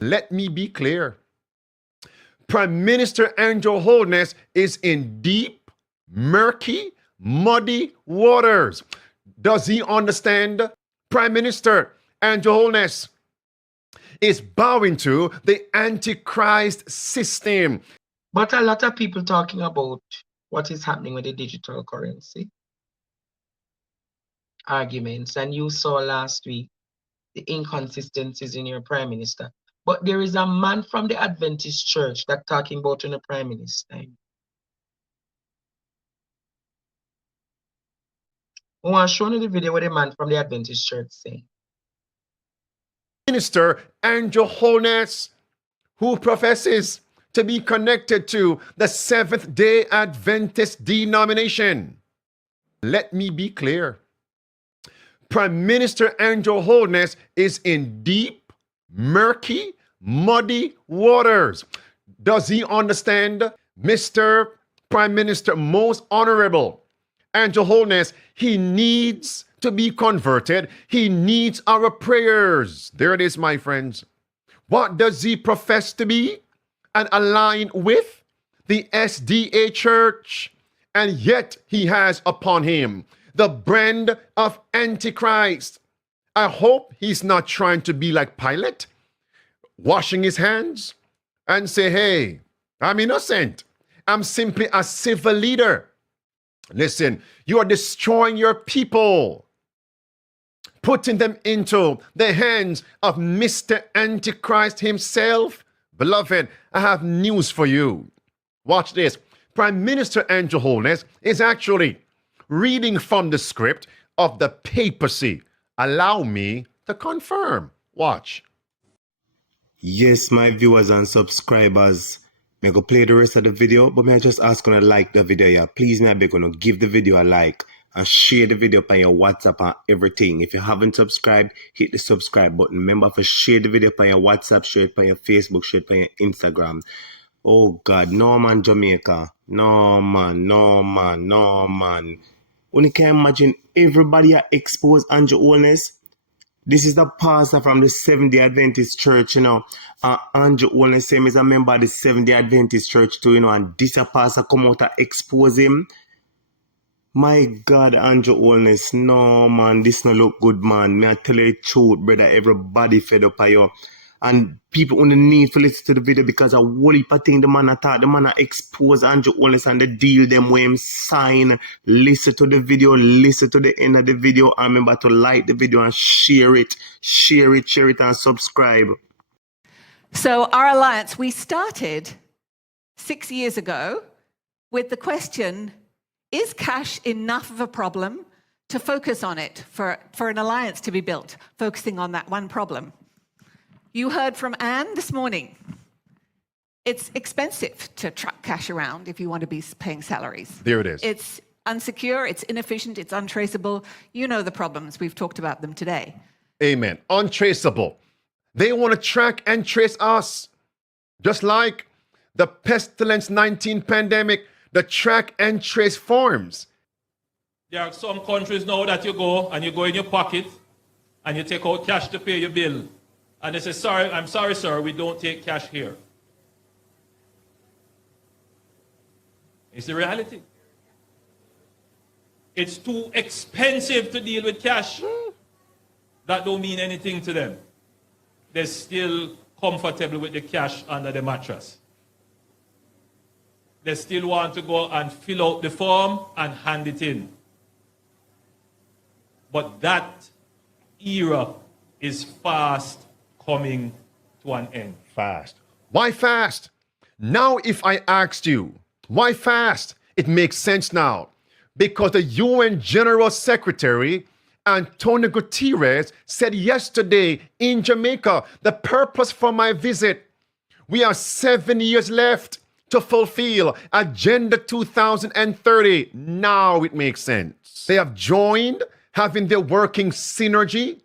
Let me be clear. Prime Minister Andrew Holness is in deep, murky, muddy waters. Does he understand? Prime Minister Andrew Holness is bowing to the Antichrist system. But a lot of people talking about what is happening with the digital currency arguments, and you saw last week the inconsistencies in your prime minister. But there is a man from the Adventist church that talking about in the prime minister. I want to show you the video where the man from the Adventist church saying. Minister Andrew Holness, who professes to be connected to the 7th-day Adventist denomination. Let me be clear. Prime Minister Andrew Holness is in deep, murky, muddy waters. Does he understand? Mr. Prime Minister, most honorable Andrew Holness, he needs to be converted. He needs our prayers. There it is, my friends. What does he profess to be? And align with the SDA church. And yet he has upon him the brand of Antichrist. I hope he's not trying to be like Pilate, washing his hands and say, hey, I'm innocent. I'm simply a civil leader. Listen, you are destroying your people, putting them into the hands of Mr. Antichrist himself. Beloved, I have news for you. Watch this. Prime Minister Andrew Holness is actually reading from the script of the papacy. Allow me to confirm. Watch. Yes, my viewers and subscribers, I go play the rest of the video, but may I just ask you to like the video, yeah? Please, may I beg you to give the video a like and share the video on your WhatsApp and everything. If you haven't subscribed, hit the subscribe button. Remember to share the video on your WhatsApp, share it on your Facebook, share it on your Instagram. Oh God, no man, Jamaica. No man, no man, no man. When you can imagine everybody expose Andrew Holness. This is the pastor from the 7th-day Adventist church, you know. Andrew Holness, same as a member of the 7th-day Adventist church too, you know, and this a pastor come out and expose him. My God, Andrew Holness, no man, this no look good, man. May I tell you the truth, brother, everybody fed up by you. And people only need to listen to the video because a whole heap of things the man attack, the man expose Andrew Holness and the deal them with him sign. Listen to the video, listen to the end of the video, and remember to like the video and share it, and subscribe. So our alliance, we started 6 years ago with the question, is cash enough of a problem to focus on it for an alliance to be built, focusing on that one problem? You heard from Anne this morning. It's expensive to truck cash around if you want to be paying salaries. There it is. It's unsecure, it's inefficient, it's untraceable. You know the problems. We've talked about them today. Amen. Untraceable. They want to track and trace us. Just like the pestilence 19 pandemic, the track and trace forms. There are some countries now that you go in your pocket and you take out cash to pay your bill. And they say, sorry, I'm sorry, sir, we don't take cash here. It's the reality. It's too expensive to deal with cash. That don't mean anything to them. They're still comfortable with the cash under the mattress. They still want to go and fill out the form and hand it in. But that era is fast coming to an end. Fast. Why fast? Now, if I asked you, why fast? It makes sense now. Because the UN General Secretary, Antonio Guterres, said yesterday in Jamaica, the purpose for my visit, we have 7 years left to fulfill Agenda 2030. Now it makes sense. They have joined, having their working synergy.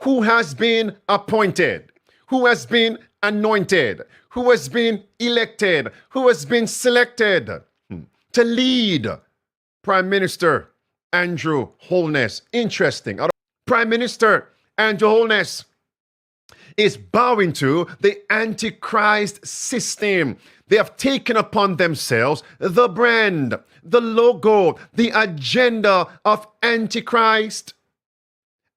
Who has been appointed? Who has been anointed? Who has been elected? Who has been selected to lead? Prime Minister Andrew Holness. Interesting. Prime Minister Andrew Holness is bowing to the Antichrist system. They have taken upon themselves the brand, the logo, the agenda of Antichrist,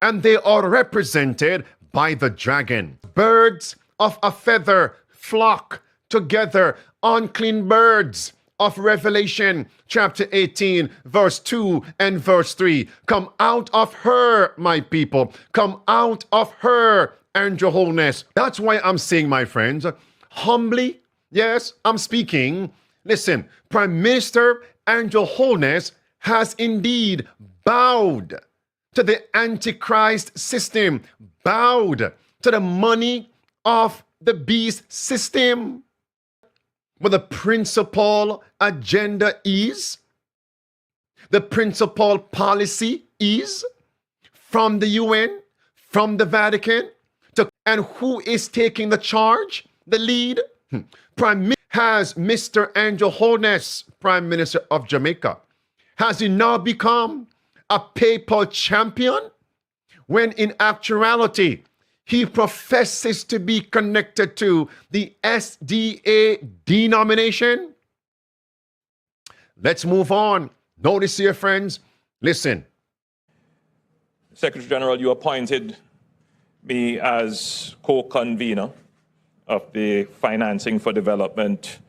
and they are represented by the dragon. Birds of a feather flock together, unclean birds of Revelation chapter 18, verse 2 and verse 3. Come out of her, my people. Come out of her, and your wholeness. That's why I'm saying, my friends, humbly, yes, I'm speaking. Listen, Prime Minister and your wholeness has indeed bowed to the Antichrist system, bowed to the money of the beast system. But the principal agenda is, the principal policy is from the UN, from the Vatican, and who is taking the charge, the lead? Prime Minister has Mr. Andrew Holness, Prime Minister of Jamaica. Has he now become a papal champion when in actuality he professes to be connected to the SDA denomination? Let's move on. Notice here, friends. Listen. Secretary General, you appointed me as co-convener of the Financing for Development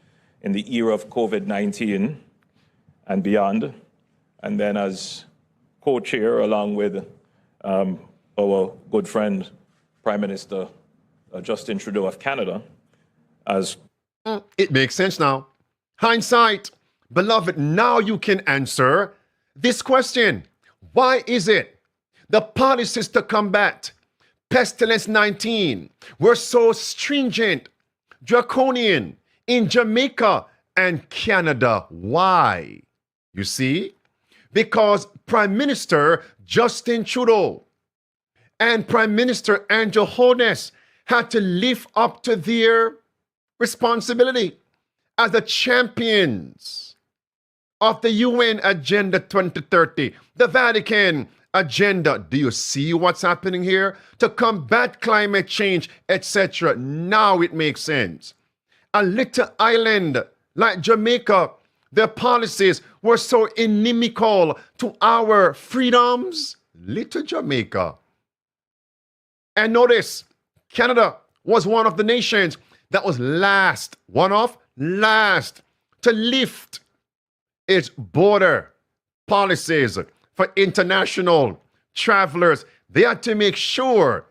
in the era of COVID-19 and beyond, and then as co-chair along with our good friend, Prime Minister Justin Trudeau of Canada, as... It makes sense now. Hindsight. Beloved, now you can answer this question. Why is it the policies to combat Pestilence 19 were so stringent, draconian in Jamaica and Canada? Why? You see? Because Prime Minister Justin Trudeau and Prime Minister Andrew Holness had to live up to their responsibility as the champions of the UN Agenda 2030, the Vatican agenda. Do you see what's happening here? To combat climate change, etc. Now it makes sense. A little island like Jamaica, their policies were so inimical to our freedoms. Little Jamaica. And notice, Canada was one of the nations that was last to lift its border policies for international travelers. They had to make sure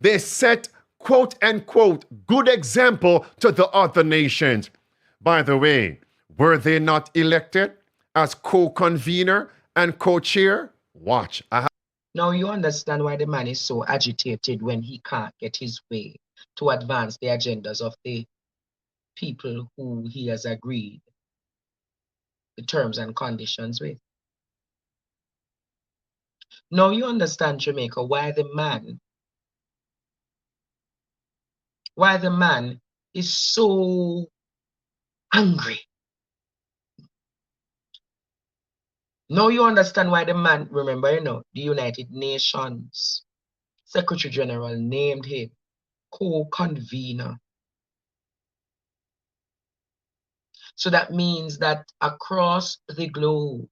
they set, quote unquote, good example to the other nations. By the way, were they not elected as co-convener and co-chair? Watch. Now you understand why the man is so agitated when he can't get his way to advance the agendas of the people who he has agreed the terms and conditions with. Now you understand, Jamaica, why the man is so angry. Now you understand why the man, remember, the United Nations Secretary General named him co-convener. So that means that across the globe,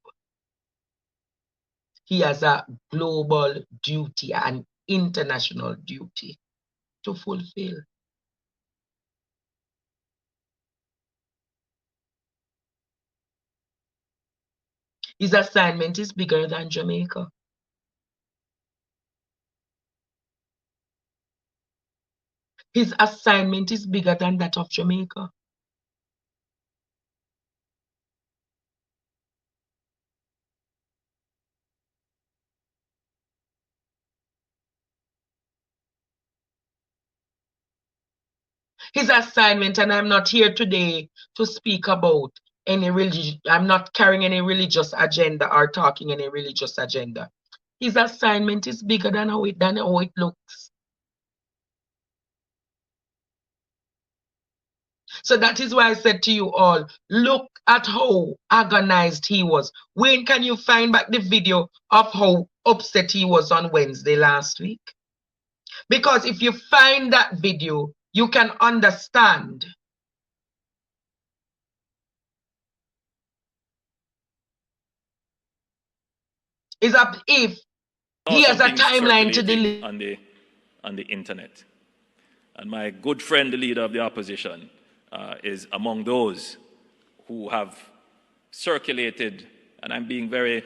he has a global duty, an international duty to fulfill. His assignment is bigger than Jamaica. His assignment is bigger than that of Jamaica. His assignment, and I'm not here today to speak about any religion, I'm not carrying any religious agenda or talking any religious agenda. His assignment is bigger than how it looks. So that is why I said to you all, look at how agonized he was. When can you find back the video of how upset he was on Wednesday last week? Because if you find that video, you can understand. Is up if he has a Something timeline to circulating deliver on the internet. And my good friend, the leader of the opposition, is among those who have circulated, and I'm being very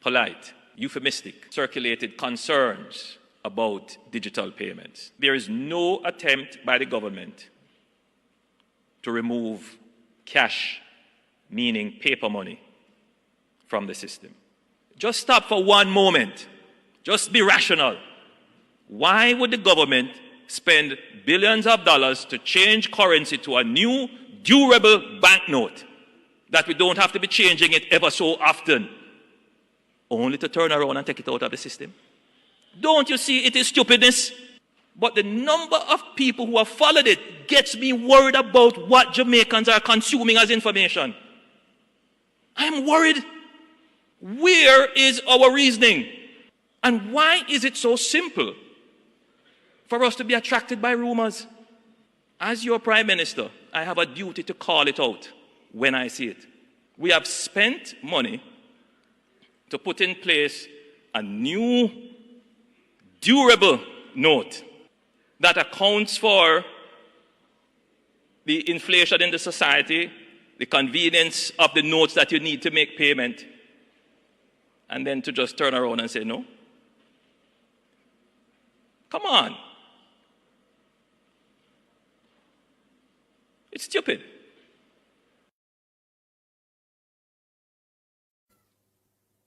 polite, euphemistic, circulated concerns about digital payments. There is no attempt by the government to remove cash, meaning paper money, from the system. Just stop for one moment. Just be rational. Why would the government spend billions of dollars to change currency to a new, durable banknote that we don't have to be changing it ever so often, only to turn around and take it out of the system? Don't you see it is stupidness? But the number of people who have followed it gets me worried about what Jamaicans are consuming as information. I'm worried. Where is our reasoning? And why is it so simple for us to be attracted by rumors? As your Prime Minister, I have a duty to call it out when I see it. We have spent money to put in place a new, durable note that accounts for the inflation in the society, the convenience of the notes that you need to make payment, and then to just turn around and say no? Come on. It's stupid.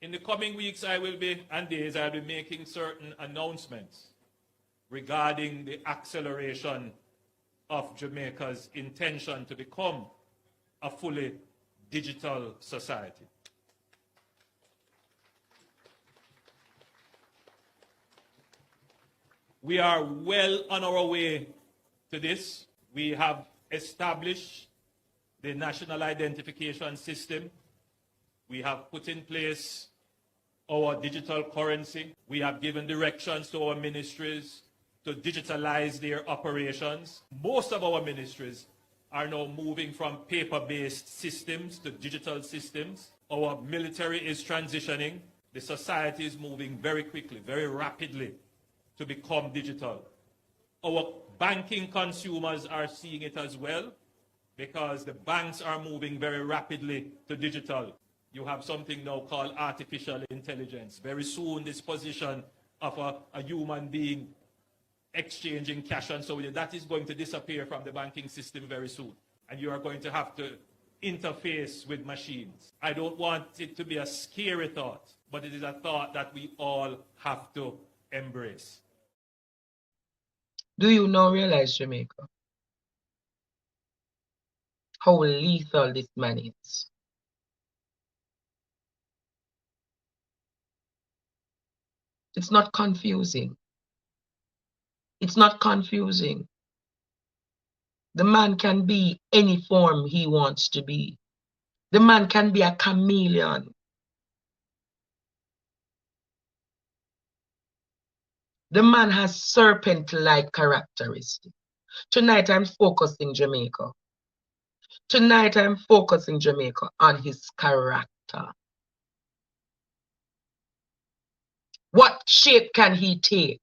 In the coming weeks and days, I'll be making certain announcements regarding the acceleration of Jamaica's intention to become a fully digital society. We are well on our way to this. We have established the national identification system. We have put in place our digital currency. We have given directions to our ministries to digitalize their operations. Most of our ministries are now moving from paper-based systems to digital systems. Our military is transitioning. The society is moving very quickly, very rapidly to become digital. Our banking consumers are seeing it as well because the banks are moving very rapidly to digital. You have something now called artificial intelligence. Very soon, this position of a human being exchanging cash and so on, that is going to disappear from the banking system very soon. And you are going to have to interface with machines. I don't want it to be a scary thought, but it is a thought that we all have to embrace. Do you now realize, Jamaica, how lethal this man is? It's not confusing. It's not confusing. The man can be any form he wants to be. The man can be a chameleon. The man has serpent-like characteristics. Tonight I'm focusing Jamaica. Tonight I'm focusing Jamaica on his character. What shape can he take?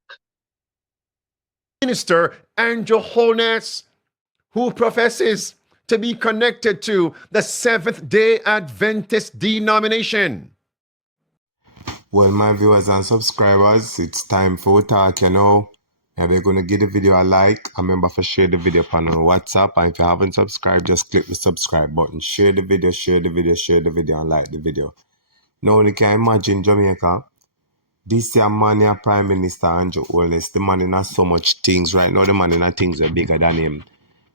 Minister Andrew Holness, who professes to be connected to the 7th-day Adventist denomination. Well, my viewers and subscribers, it's time for talk, you know. And we're going to give the video a like. Remember to share the video on WhatsApp. And if you haven't subscribed, just click the subscribe button. Share the video, share the video, share the video, and like the video. Now, you can imagine Jamaica. This year, man, your Prime Minister Andrew Holness, the man in so much things right now. The man in things are bigger than him.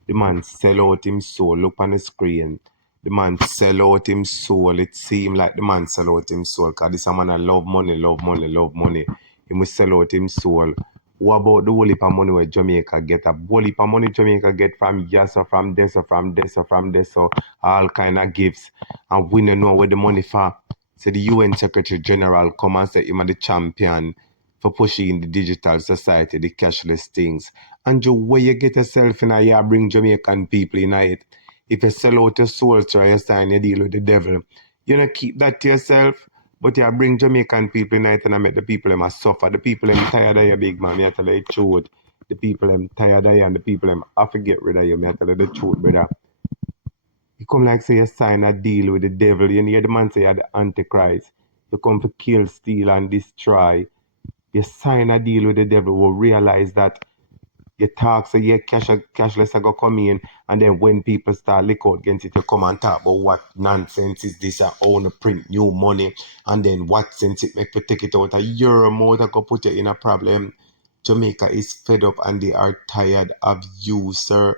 The man sell out him soul. Look on the screen. The man sell out him soul. It seems like the man sell out him soul. Because this man I love money, love money, love money. He must sell out him soul. What about the whole heap of money where Jamaica get? A whole heap of money Jamaica get from yes or from this or from this or from this or all kind of gifts. And we don't know where the money for. So the UN Secretary General come and say him are the champion for pushing the digital society, the cashless things. Andrew, where you get yourself in, you bring Jamaican people in it. If you sell out your soul to you sign a deal with the devil, you know, keep that to yourself. But you bring Jamaican people in it and I make the people them suffer. The people them tired of you, big man. Me I tell you the truth. The people them tired of you and the people them have to get rid of you. Me I tell you the truth, brother. You come like say you sign a deal with the devil. You hear the man say you're the Antichrist. You come to kill, steal, and destroy. You sign a deal with the devil. Will realize that you talk so yeah, cashless are gonna come in, and then when people start lick out against it, you come and talk about what nonsense is this, I own to print new money, and then what sense it make to take it out of your mouth and go put you in a problem. Jamaica is fed up and they are tired of you, sir.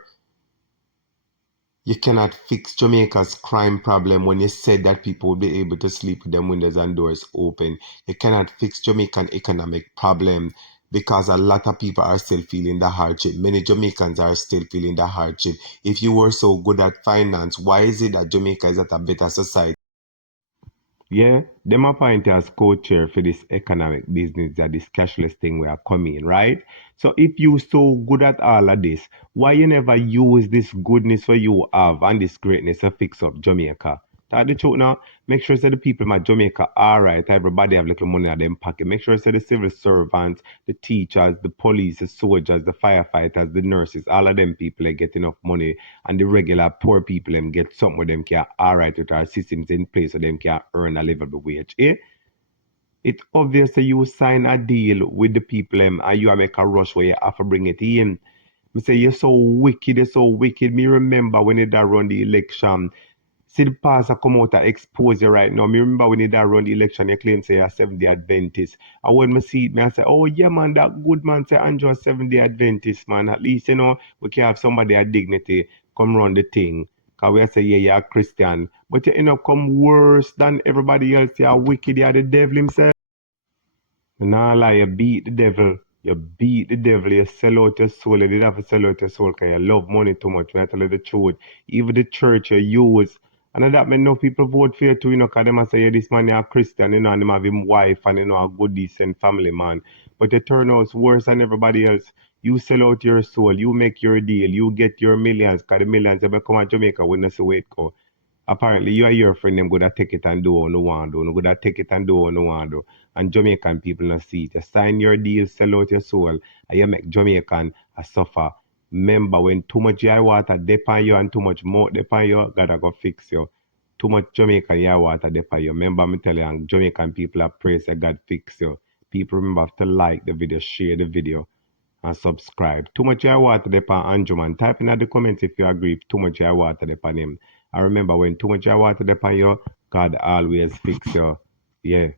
You cannot fix Jamaica's crime problem when you said that people will be able to sleep with them windows and doors open. You cannot fix Jamaican economic problem because a lot of people are still feeling the hardship. Many Jamaicans are still feeling the hardship. If you were so good at finance, why is it that Jamaica is at a better society? Yeah, them appoint as co-chair for this economic business that this cashless thing we are coming, right? So if you so good at all of this, why you never use this goodness for you have and this greatness to fix up Jamaica? Tell the truth now. Make sure that the people in Jamaica are right. Everybody have little money in them pocket. Make sure that the civil servants, the teachers, the police, the soldiers, the firefighters, the nurses, all of them people they get enough money, and the regular poor people them get something where them can all right with our systems in place so them can earn a livable wage. Eh? It's obvious that you sign a deal with the people and you make a rush where you have to bring it in. Me say you're so wicked, you're so wicked. Me remember when it run the election. See the pastor come out and expose you right now. Me remember when you da run the election, you claim say you're a 7-day Adventist. And when me see it, me I say, oh yeah man, that good man say Andrew a 7-day Adventist, man. At least, you know, we can have somebody of dignity come run the thing. Cause we say, yeah, you're a Christian. But you end up come worse than everybody else. You're wicked, you're the devil himself. Nah lie, you beat the devil. You beat the devil. You sell out your soul. You did have to sell out your soul because you love money too much. When I tell you the truth. Even the church you use. And that mean no people vote for you too, you know, because them say, yeah, this man is a Christian, you know, and him have him wife and, you know, a good, decent family man. But you turn out worse than everybody else. You sell out your soul. You make your deal. You get your millions because the millions, they come to Jamaica when they see where it go. Apparently, you are your friend, them gonna take it and do what you want do. No gonna take it and do what you want do. And Jamaican people not see it. You sign your deal, sell out your soul, and you make Jamaican a suffer. Remember, when too much your water depend you and too much more depend you, God a go fix you. Too much Jamaican your water depend you. Remember, me tell you, and Jamaican people are praise that God fix you. People remember to like the video, share the video, and subscribe. Too much your water depend Andrew man. Type in the comments if you agree. Too much your water depend him. I remember when too much water upon you, God always fix you. Yeah.